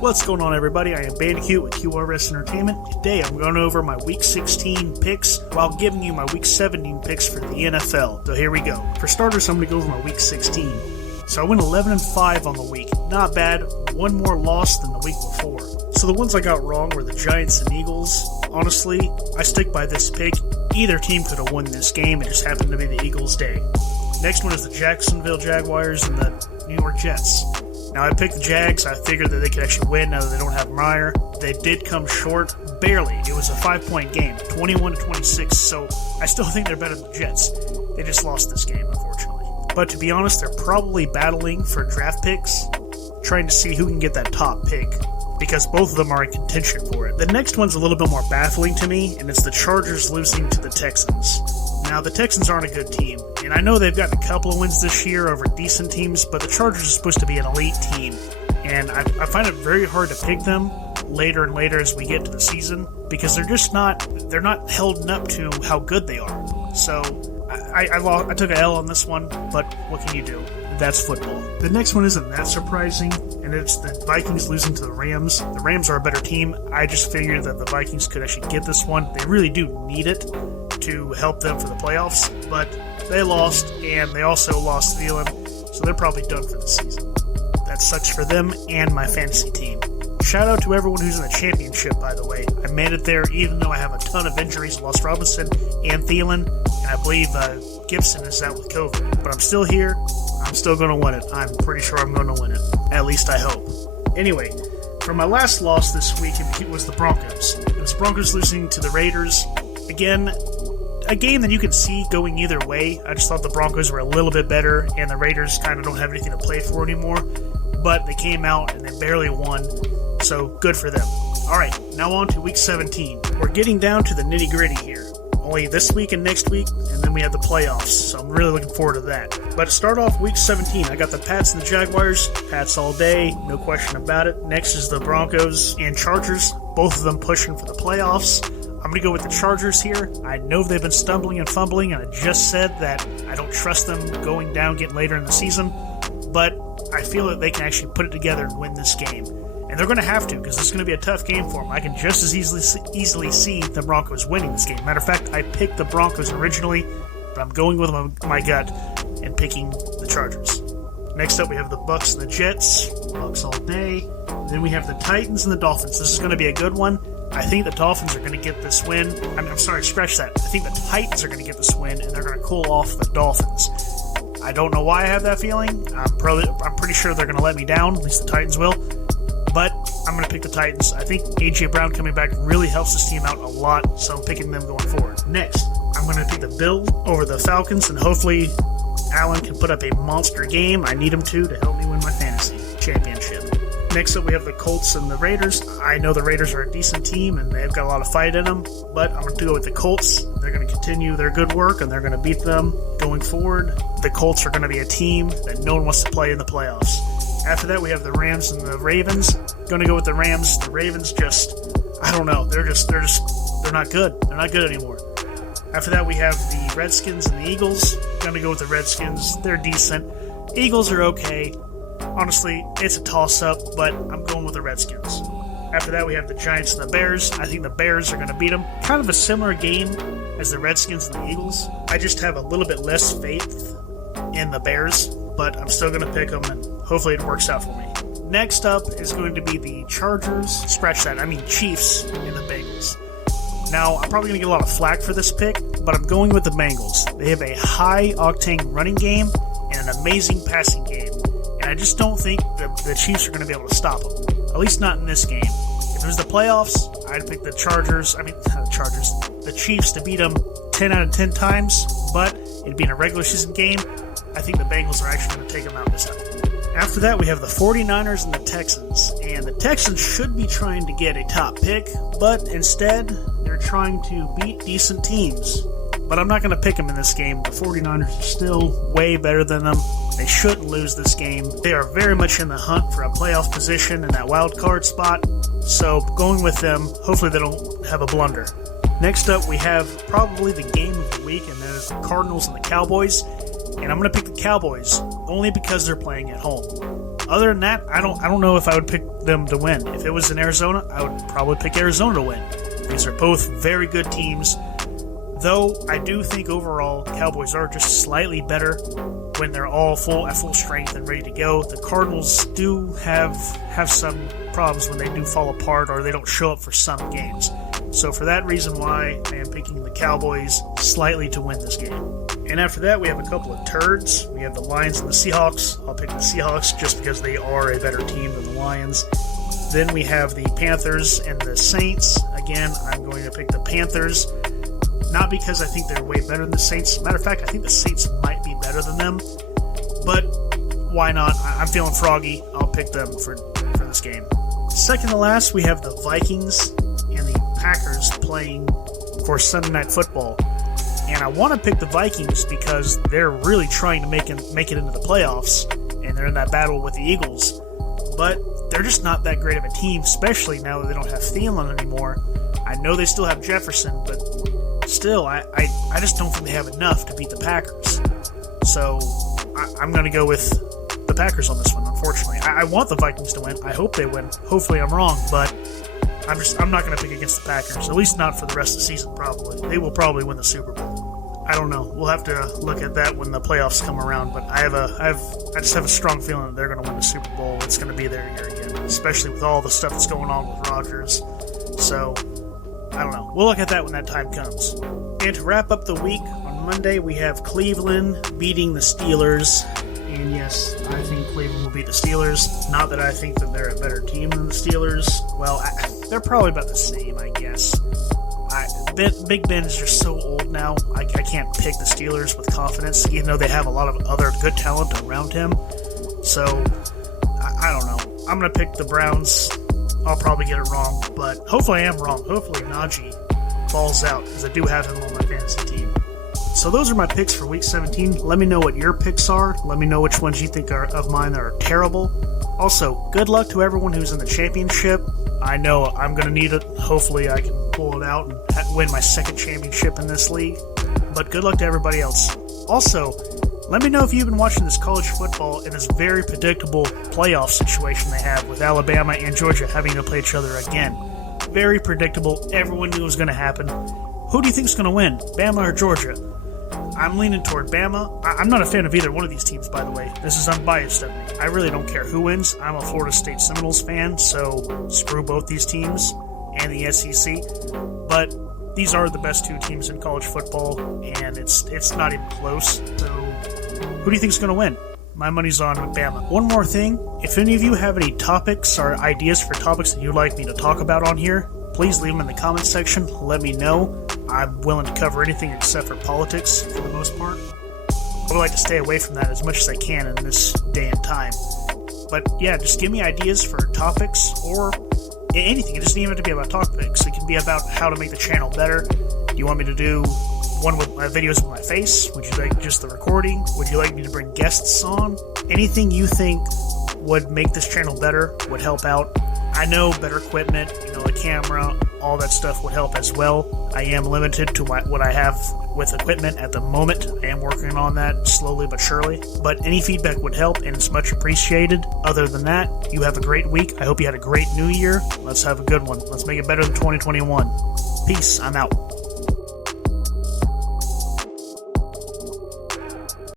What's going on, everybody? I am Bandicoot with QRS Entertainment. Today I'm going over my Week 16 picks while giving you my Week 17 picks for the NFL. So here we go. For starters, I'm going to go over my Week 16. So I went 11-5 on the week. Not bad. One more loss than the week before. So the ones I got wrong were the Giants and Eagles. Honestly, I stick by this pick. Either team could have won this game. It just happened to be the Eagles' day. Next one is the Jacksonville Jaguars and the New York Jets. Now, I picked the Jags. I figured that they could actually win now that they don't have Meyer. They did come short, barely. It was a 5-point game, 21-26, so I still think they're better than the Jets. They just lost this game, unfortunately. But to be honest, they're probably battling for draft picks, trying to see who can get that top pick, because both of them are in contention for it. The next one's a little bit more baffling to me, and it's the Chargers losing to the Texans. Now, the Texans aren't a good team, and I know they've gotten a couple of wins this year over decent teams, but the Chargers are supposed to be an elite team, and I find it very hard to pick them later and later as we get to the season, because they're not held up to how good they are. So, I took an L on this one, but what can you do? That's football. The next one isn't that surprising, and it's the Vikings losing to the Rams. The Rams are a better team. I just figured that the Vikings could actually get this one. They really do need it to help them for the playoffs, but they lost, and they also lost Thielen, so they're probably done for the season. That sucks for them and my fantasy team. Shout out to everyone who's in the championship, by the way. I made it there even though I have a ton of injuries. I lost Robinson and Thielen, and I believe Gibson is out with COVID. But I'm still here. I'm still going to win it. I'm pretty sure I'm going to win it. At least I hope. Anyway, for my last loss this week, it was the Broncos. It was Broncos losing to the Raiders. Again, a game that you can see going either way. I just thought the Broncos were a little bit better, and the Raiders kind of don't have anything to play for anymore. But they came out and they barely won, so good for them. Alright, now on to Week 17. We're getting down to the nitty-gritty here. Only this week and next week, and then we have the playoffs, so I'm really looking forward to that. But to start off Week 17, I got the Pats and the Jaguars. Pats all day, no question about it. Next is the Broncos and Chargers, both of them pushing for the playoffs. I'm going to go with the Chargers here. I know they've been stumbling and fumbling, and I just said that I don't trust them going down, getting later in the season, but I feel that they can actually put it together and win this game. And they're going to have to, because it's going to be a tough game for them. I can just as easily see the Broncos winning this game. Matter of fact, I picked the Broncos originally, but I'm going with my gut and picking the Chargers. Next up, we have the Bucs and the Jets. Bucs all day. Then we have the Titans and the Dolphins. This is going to be a good one. I think the Dolphins are going to get this win. I'm sorry, scratch that. I think the Titans are going to get this win, and they're going to cool off the Dolphins. I don't know why I have that feeling. I'm pretty sure they're going to let me down. At least the Titans will. But I'm going to pick the Titans. I think A.J. Brown coming back really helps this team out a lot, so I'm picking them going forward. Next, I'm going to pick the Bills over the Falcons, and hopefully Allen can put up a monster game. I need him to help me win my fantasy championship. Next up, we have the Colts and the Raiders. I know the Raiders are a decent team, and they've got a lot of fight in them, but I'm going to go with the Colts. They're going to continue their good work, and they're going to beat them going forward. The Colts are going to be a team that no one wants to play in the playoffs. After that, we have the Rams and the Ravens. Going to go with the Rams. The Ravens I don't know. They're not good. They're not good anymore. After that, we have the Redskins and the Eagles. Going to go with the Redskins. They're decent. Eagles are okay. Honestly, it's a toss-up, but I'm going with the Redskins. After that, we have the Giants and the Bears. I think the Bears are going to beat them. Kind of a similar game as the Redskins and the Eagles. I just have a little bit less faith in the Bears, but I'm still going to pick them, and hopefully it works out for me. Next up is going to be the Chiefs and the Bengals. Now, I'm probably going to get a lot of flack for this pick, but I'm going with the Bengals. They have a high-octane running game and an amazing passing game. I just don't think the Chiefs are going to be able to stop them. At least not in this game. If it was the playoffs, I'd pick the Chiefs to beat them 10 out of 10 times, but it'd be in a regular season game. I think the Bengals are actually going to take them out this time. After that, we have the 49ers and the Texans. And the Texans should be trying to get a top pick, but instead, they're trying to beat decent teams. But I'm not going to pick them in this game. The 49ers are still way better than them. They shouldn't lose this game. They are very much in the hunt for a playoff position in that wild card spot. So going with them, hopefully they don't have a blunder. Next up, we have probably the game of the week, and that is the Cardinals and the Cowboys. And I'm going to pick the Cowboys, only because they're playing at home. Other than that, I don't know if I would pick them to win. If it was in Arizona, I would probably pick Arizona to win. These are both very good teams. Though I do think overall Cowboys are just slightly better when they're all at full strength and ready to go. The Cardinals do have some problems when they do fall apart or they don't show up for some games. So for that reason why I am picking the Cowboys slightly to win this game. And after that, we have a couple of turds. We have the Lions and the Seahawks. I'll pick the Seahawks just because they are a better team than the Lions. Then we have the Panthers and the Saints. Again, I'm going to pick the Panthers. Not because I think they're way better than the Saints. Matter of fact, I think the Saints might be better than them. But why not? I'm feeling froggy. I'll pick them for this game. Second to last, we have the Vikings and the Packers playing for Sunday Night Football. And I want to pick the Vikings because they're really trying to make it into the playoffs. And they're in that battle with the Eagles. But they're just not that great of a team, especially now that they don't have Thielen anymore. I know they still have Jefferson, but still, I just don't think they have enough to beat the Packers. So I'm going to go with the Packers on this one, unfortunately. I want the Vikings to win. I hope they win. Hopefully I'm wrong, but I'm not going to pick against the Packers, at least not for the rest of the season, probably. They will probably win the Super Bowl. I don't know. We'll have to look at that when the playoffs come around, but I just have a strong feeling that they're going to win the Super Bowl. It's going to be their year again, especially with all the stuff that's going on with Rodgers. So I don't know. We'll look at that when that time comes. And to wrap up the week, on Monday we have Cleveland beating the Steelers. And yes, I think Cleveland will beat the Steelers. Not that I think that they're a better team than the Steelers. Well, they're probably about the same, I guess. Big Ben is just so old now. I can't pick the Steelers with confidence, even though they have a lot of other good talent around him. So, I don't know. I'm going to pick the Browns. I'll probably get it wrong, but hopefully I am wrong. Hopefully Najee falls out, because I do have him on my fantasy team. So those are my picks for Week 17. Let me know what your picks are. Let me know which ones you think are of mine that are terrible. Also, good luck to everyone who's in the championship. I know I'm going to need it. Hopefully I can pull it out and win my second championship in this league. But good luck to everybody else. Also, let me know if you've been watching this college football in this very predictable playoff situation they have with Alabama and Georgia having to play each other again. Very predictable. Everyone knew it was going to happen. Who do you think is going to win, Bama or Georgia? I'm leaning toward Bama. I'm not a fan of either one of these teams, by the way. This is unbiased of me. I really don't care who wins. I'm a Florida State Seminoles fan, so screw both these teams and the SEC. But these are the best two teams in college football, and it's not even close. So who do you think is going to win? My money's on Bama. One more thing. If any of you have any topics or ideas for topics that you'd like me to talk about on here, please leave them in the comments section. Let me know. I'm willing to cover anything except for politics for the most part. I would like to stay away from that as much as I can in this day and time. But yeah, just give me ideas for topics or anything. It doesn't even have to be about topics. It can be about how to make the channel better. Do you want me to do one with my videos with my face? Would you like just the recording? Would you like me to bring guests on? Anything you think would make this channel better would help out. I know better equipment, a camera, all that stuff would help as well. I am limited to what I have with equipment at the moment. I am working on that slowly but surely. But any feedback would help, and it's much appreciated. Other than that, you have a great week. I hope you had a great new year. Let's have a good one. Let's make it better than 2021. Peace. I'm out.